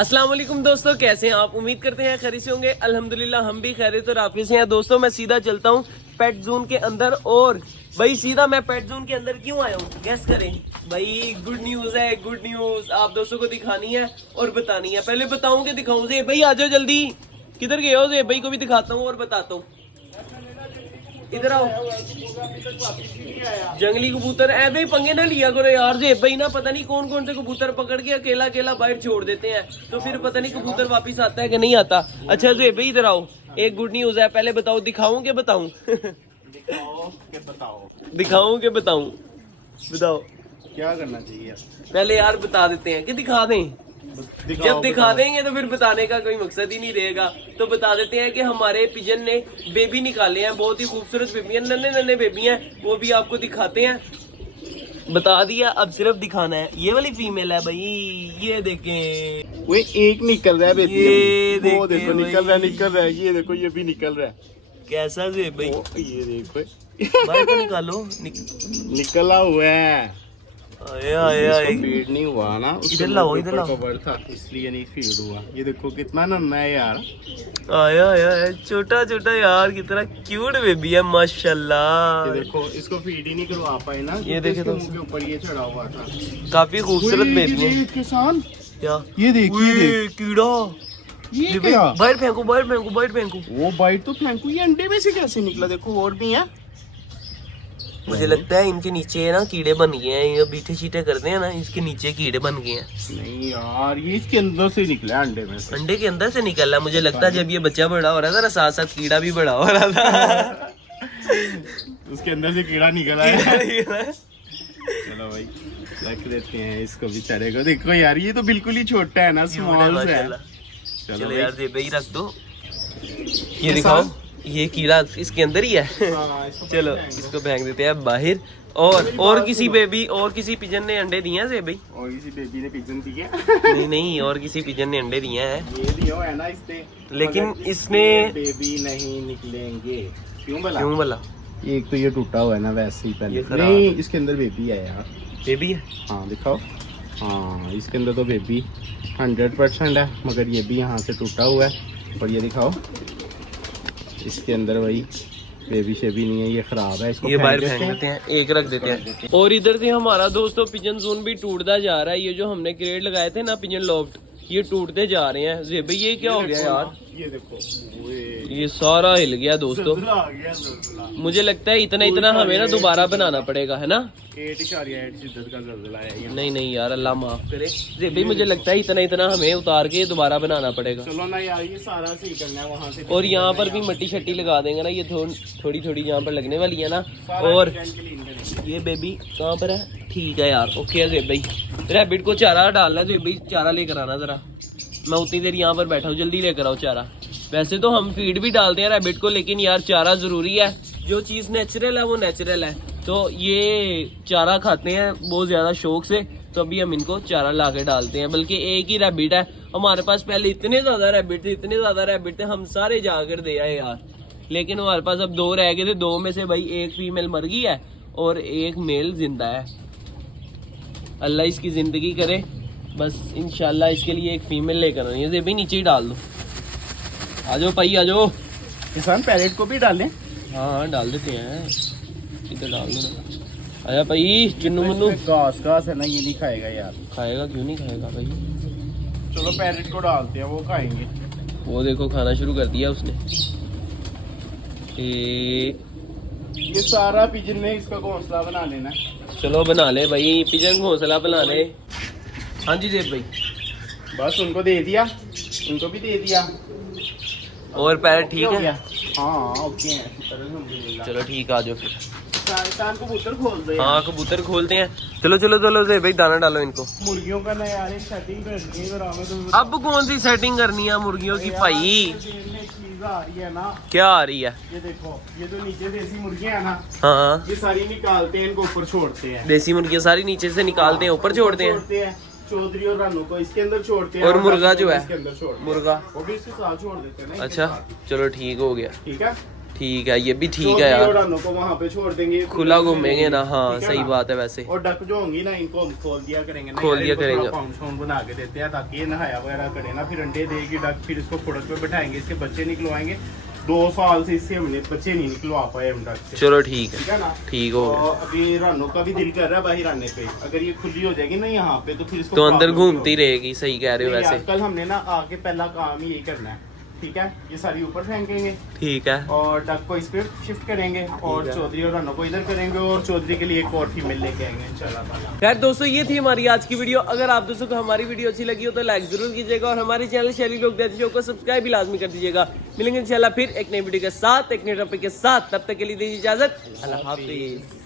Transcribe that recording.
अस्सलाम वालेकुम दोस्तों, कैसे हैं आप? उम्मीद करते हैं खैरियत से होंगे। अल्हम्दुलिल्लाह हम भी खैरियत और आफियत से हैं। दोस्तों मैं सीधा चलता हूँ पेट जोन के अंदर। और भाई सीधा मैं पेट जोन के अंदर क्यों आया हूँ गैस करें भाई? गुड न्यूज है, गुड न्यूज आप दोस्तों को दिखानी है और बतानी है। पहले बताऊँ कि दिखाऊँ? ज़ेब भाई आ जाओ जल्दी। किधर गए हो? ज़ेब भाई को भी दिखाता हूँ और बताता हूँ। इधर आओ। जंगली कबूतर ऐ भाई पंगे ना लिया करो यार। ज़ेब भाई ना पता नहीं कौन कौन से कबूतर पकड़ के अकेला अकेला बाहर छोड़ देते हैं, तो फिर पता नहीं कबूतर वापस आता है कि नहीं आता। अच्छा ज़ेब भाई इधर आओ, एक गुड न्यूज है। पहले बताओ, दिखाऊं कि बताऊं? दिखाऊं कि बताऊं? बताओ क्या करना चाहिए? पहले यार बता देते हैं कि दिखा दें। जब दिखा देंगे तो फिर बताने का कोई मकसद ही नहीं रहेगा। तो बता देते हैं कि हमारे पिजन ने बेबी निकाले हैं, बहुत ही खूबसूरत बेबी हैं, नन्हे नन्हे बेबी हैं। वो भी आपको दिखाते हैं। बता दिया, अब सिर्फ दिखाना है। ये वाली फीमेल है भाई, ये देखें। वो एक निकल रहा है बेबी, ये वो देखो निकल रहा है, ये देखो ये भी निकल रहा है। कैसा ज़ेब भाई? ये देखो बाहर तो निकालो। निकला हुआ है। आए आए आए। फीड नहीं हुआ ना, इधर लाओ, इधर लाओ। कवर था इसलिए नहीं फीड हुआ। ये देखो कितना नन्हा है यार। आया आया, छोटा छोटा यार, कितना क्यूट बेबी है माशाल्लाह। ये देखो इसको फीड ही नहीं करवा पाए ना, ये देखे तो मुंह के ऊपर ये चढ़ा हुआ था। काफी खूबसूरत बेबी है। किसान क्या ये देखिए कीड़ा? ये क्या? बाहर फेंको, बाहर फेंको, बाहर फेंको। वो बाइट तो फेंकू, ये अंडे में से कैसे निकला? देखो और भी है। मुझे लगता है इनके नीचे ना कीड़े बन गए हैं। ये बीठे चीटे करते हैं ना, इसके नीचे कीड़े बन गए हैं। नहीं यार, ये इसके अंदर से निकला है, अंडे में से। अंडे के अंदर से निकला है। मुझे लगता है जब ये बच्चा बड़ा हो रहा था ना, साथ साथ कीड़ा भी बड़ा हो रहा था। उसके अंदर से कीड़ा निकला है। चलो भाई रख देते हैं इसको बेचारे को। देखो यार ये तो बिल्कुल ही छोटा है ना, स्मॉल है। चलो यार दे भाई रख दो। ये दिखाओ, ये कीड़ा इसके अंदर ही है। चलो इसको फेंक देते हैं बाहर। और किसी बेबी और किसी पिजन ने अंडे दिए हैं ज़ेब भाई? और किसी बेबी ने पिजन दिए? नहीं नहीं, और किसी पिजन ने अंडे दिए हैं। ये दिया है ना इसने, लेकिन इसने बेबी नहीं निकलेंगे। क्यों भला? क्यों भला? एक तो ये टूटा हुआ है ना, वैसे ही पहले। ये खराब। नहीं इसके अंदर बेबी है यार। बेबी है? हाँ दिखाओ। हाँ इसके अंदर तो बेबी 100% है, मगर ये भी यहाँ से टूटा हुआ है। और ये दिखाओ इसके अंदर वही बेबी शेबी नहीं है, ये खराब है। इसको ये बाहर फेंक देते हैं, एक रख देते हैं। और इधर से हमारा दोस्तों पिजन जोन भी टूटता जा रहा है। ये जो हमने क्रेट लगाए थे ना पिजन लॉफ्ट, ये टूटते जा रहे हैं। ज़ेब भाई ये क्या हो गया यार? ये देखो ये सारा हिल गया दोस्तों। मुझे लगता है इतना हमें ना दोबारा बनाना पड़ेगा, है ना? 8.8 शिद्दत का ज़लज़ला है ये। नहीं नहीं यार, अल्लाह माफ करे। ज़ेब भाई मुझे लगता है इतना हमें उतार के दोबारा बनाना पड़ेगा। चलो ना यार, ये सारा सही करना है वहाँ से। और यहाँ पर भी मट्टी शट्टी लगा देंगे ना, ये थोड़ी थोड़ी यहाँ पर लगने वाली है ना। और ये बेबी कहाँ पर है? ठीक है यार, ओके है ज़ेब भाई। रैबिट को चारा डालना है ज़ेब भाई, चारा लेकर आना जरा। मैं उतनी देर यहाँ पर बैठा हूँ, जल्दी लेकर आओ चारा। वैसे तो हम फीड भी डालते हैं रैबिट को, लेकिन यार चारा जरूरी है। जो चीज़ नेचुरल है वो नेचुरल है। तो ये चारा खाते हैं बहुत ज़्यादा शौक से, तो अभी हम इनको चारा ला के डालते हैं। बल्कि एक ही रैबिट है हमारे पास। पहले इतने ज़्यादा रैबिट थे, हम सारे जाकर दे आए यार। लेकिन हमारे पास अब 2 रह गए थे। 2 में से भाई एक फीमेल मर गई है और एक मेल जिंदा है। अल्लाह इसकी ज़िंदगी करे बस, इंशाल्लाह। इसके लिए एक फीमेल लेकर आनी है। भी नीचे ही डाल दो। आ जाओ भाई आ जाओ। किसान पैरेट को भी डालें? हाँ डाल देते हैं, इधर डाल दो ना। आजा भाई चिन्नू मुन्नू। घास है ना, ये नहीं खाएगा यार। खाएगा क्यों नहीं खाएगा भाई? चलो पैरेट को डालते हैं, वो खाएंगे। वो देखो खाना शुरू कर दिया उसने। ये सारा पिजन ने इसका घोंसला बना लेना। चलो बना ले भाई, पिजन घोंसला बना ले। हाँ जी ज़ेब भाई। बस उनको दे दिया, उनको भी दे दिया। और पैर ठीक है? हाँ ओके है। चलो ठीक, आ जाओ फिर। कबूतर खोल दे। हाँ कबूतर खोलते हैं। चलो चलो चलो ज़ेब भाई, दाना डालो इनको। मुर्गियों का ना यार एक सेटिंग करनी है। अब कौन सी सेटिंग करनी है मुर्गियों की भाई? चीज आ रही है ना। क्या आ रही है? ये देखो, ये जो नीचे देसी मुर्गियां है ना, हाँ ये सारी निकालते हैं, इनको ऊपर छोड़ते हैं। देसी मुर्गियाँ सारी नीचे से निकालते हैं, ऊपर छोड़ते हैं। चौधरी और रानू को इसके अंदर छोड़ते हैं। और मुर्गा जो है, इसके अंदर छोड़ते हैं। मुर्गा वो भी इसके साथ छोड़ देते हैं ना। अच्छा चलो ठीक हो गया। ठीक है ठीक है, ये भी ठीक है यार, रानों को वहाँ पे छोड़ देंगे, खुला घूमेंगे ना। हाँ ठीक है सही ना? बात है वैसे। और डक जो होंगी ना इनको हम खोल दिया करेंगे ना, खोल यार, दिया इनको करेंगे। थोड़ा पाउंड शाउंड बना के देते हैं ताकि ये नहाया वगैरह करे ना, फिर अंडे देगी डक, फिर इसको फुड़क पे बैठाएंगे, इसके बच्चे निकलवाएंगे। 2 साल से इससे हमने बच्चे नहीं निकलवा पाए हम डक से। चलो ठीक ठीक है, है ना? ठीक हो गया। तो अभी रानों का भी दिल कर रहा है बाहर आने पे, अगर ये खुली हो जाएगी ना यहाँ पे तो फिर इसको तो अंदर प्रॉब्लम घूमती रहेगी, सही कह रहे हो नहीं वैसे। यार, कल हमने ना आके पहला काम ही यही करना है, ठीक है? ये सारी ऊपर फेंकेंगे ठीक है, और डक को इस पे शिफ्ट करेंगे और है। चौधरी और रानों को इधर करेंगे और चौधरी के लिए एक और फीमेल लेके आएंगे इंशाल्लाह। खैर दोस्तों ये थी हमारी आज की वीडियो। अगर आप दोस्तों को हमारी वीडियो अच्छी लगी हो तो लाइक जरूर कीजिएगा और हमारे चैनल शैली लोग देती शो को सब्सक्राइब भी लाजमी कर दीजिएगा। मिलेंगे इंशाल्लाह फिर एक नई वीडियो के साथ, एक नई टॉपिक के साथ। तब तक के लिए दीजिए इजाजत, अल्लाह हाफिज।